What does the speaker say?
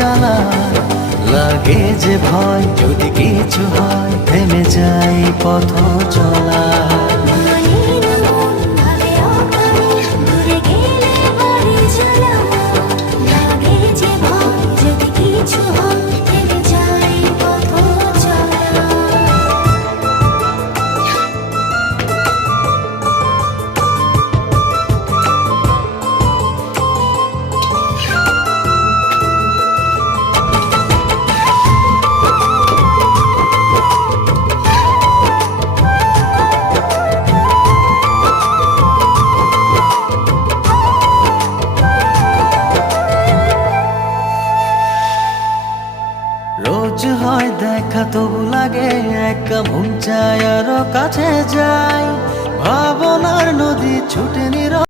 জ্বালা লাগে যে ভয়, যদি কিছু হয় থেমে যায় পথ চলা। রোজ হয় দেখা তবু লাগে একা, মন চায় আরো কাছে যাই। ভাবনার নদী ছুটে